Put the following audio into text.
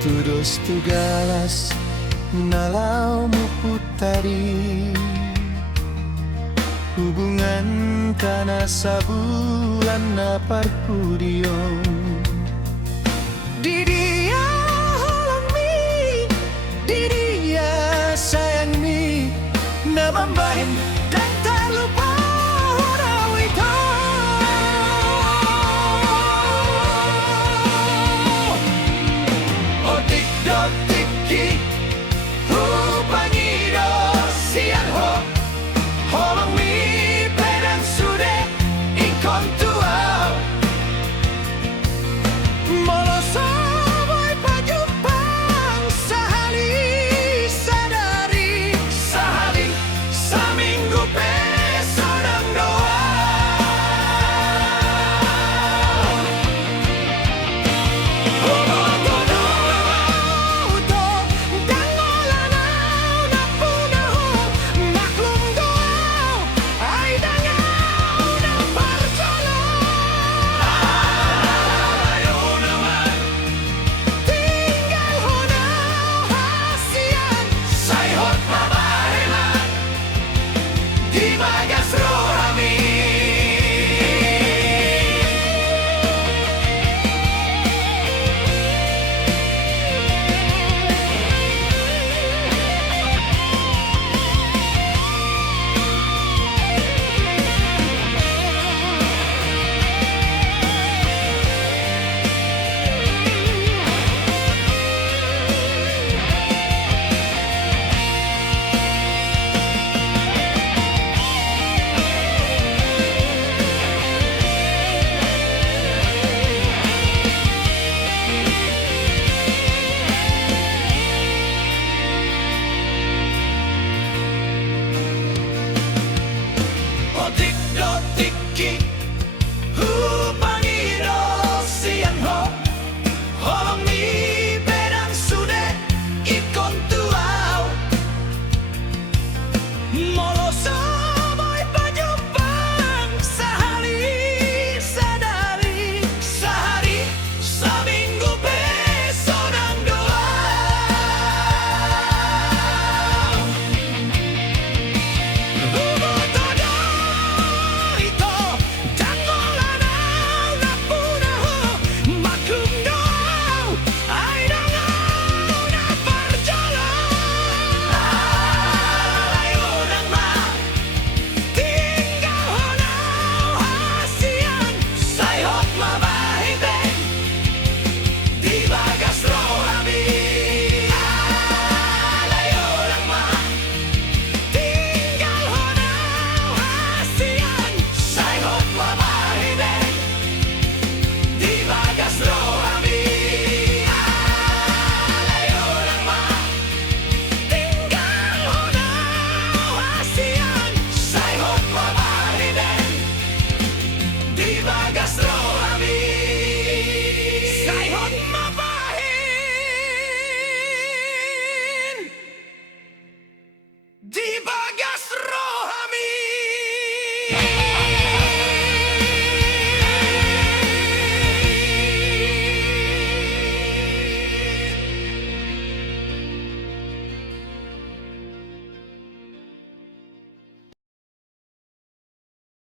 Terus tu galas nalaumu putari, hubungan tanah sabulan na parpudiong. Di dia holong mi, di dia sayang mi, na mambahin dan tak lupa orang itu. Otik dok tiki, hupangido siang ho, holong mi pedang sude ikon tuau. Moloso boy pajupang sahali sadari, sahali saminggu pesodang doa. Otik dok tiki, hupangido siang ho, holong mi pedang sude ikon tuau. Moloso boy pajupang sahali sadari, sehari saminggu pesodang doa. Di Bagas Roh.